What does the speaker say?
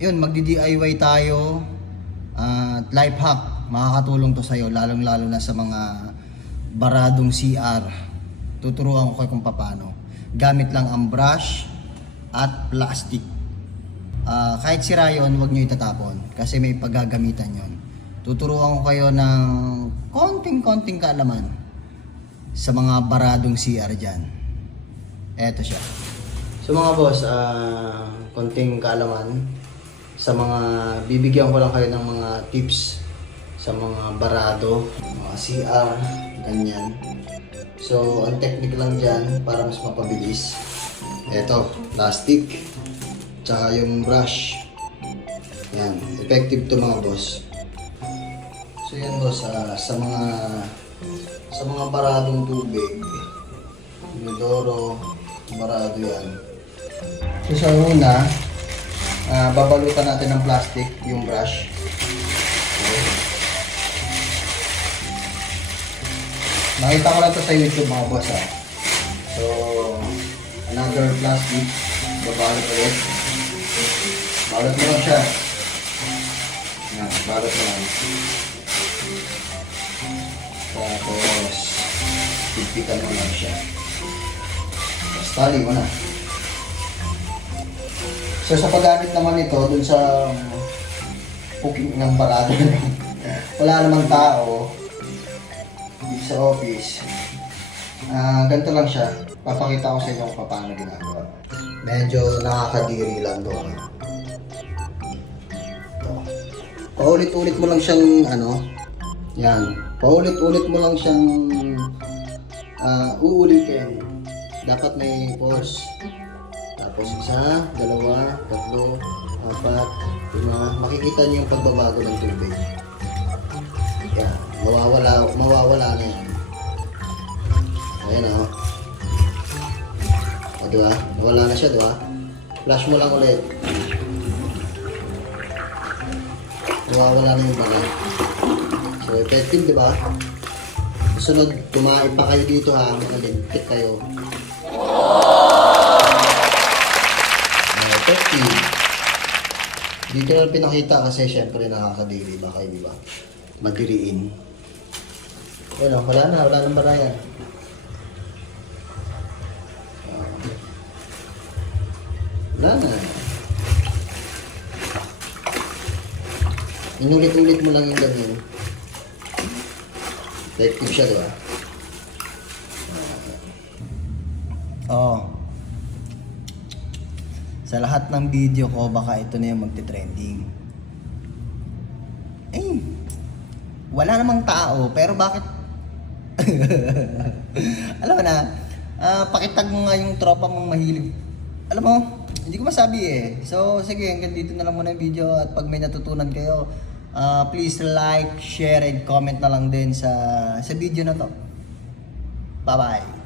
yun, magdi-DIY tayo at life hack. Makakatulong to sa'yo, lalong-lalo na sa mga baradong CR. Tuturuan ko kayo kung paano. Gamit lang ang brush at plastic. Kahit sira yun, huwag nyo itatapon kasi may paggagamitan yun. Tuturuan ko kayo ng konting-konting kaalaman sa mga baradong CR dyan. Eto siya. So mga boss, konting kaalaman sa mga, bibigyan ko lang kayo ng mga tips sa mga barado, mga CR, ganyan. So ang technique lang dyan para mas mapabilis, eto, plastic, tsaka yung brush. Yan, effective to mga boss. So yan boss, sa mga baradong tubig, inodoro, barado yan. So sa una, babalutan natin ng plastic yung brush. Okay. Nakita ko lang to sa YouTube mga boss ha. So, another plastic, babalot ulit. Balot mo lang siya. Yan, balot mo lang. Tapos, pigpitan mo lang siya. Tapos, tali mo na. So sa paggamit naman ito dun sa cooking ng barado, wala namang tao dito sa office. Ganito lang siya. Papakita ko sa inyo kung paano ginagawa. Medyo nakakadiri lang doon. Paulit-ulit mo lang siyang yan. Paulit-ulit mo lang siyang uulitin. Dapat may pause. Tapos isa, dalawa, tatlo, apat, lima. Makikita niyo yung pagbabago ng tubig. Yan, mawawala na yan. Ayan o. O diba? Nawala na siya, diba? Flash mo lang ulit. Mawawala na yung bagay. So effective, diba? Sunod, kumain pa kayo dito ha. Makalintik kayo. Effective. Dito lang pinakita kasi syempre nakakadiri ba kayo, diba? Madiriin. Wala nang barayan. Wala na. Inulit-ulit mo lang yung ganyan. Effective siya, diba? Sa lahat ng video ko, baka ito na yung magte-trending. Wala namang tao, pero bakit? Alam mo na, pakitag mo nga yung tropa mong mahilig. Alam mo, hindi ko masabi eh. So, sige, hanggang dito na lang muna yung video. At pag may natutunan kayo, please like, share, and comment na lang din sa video na to. Bye-bye!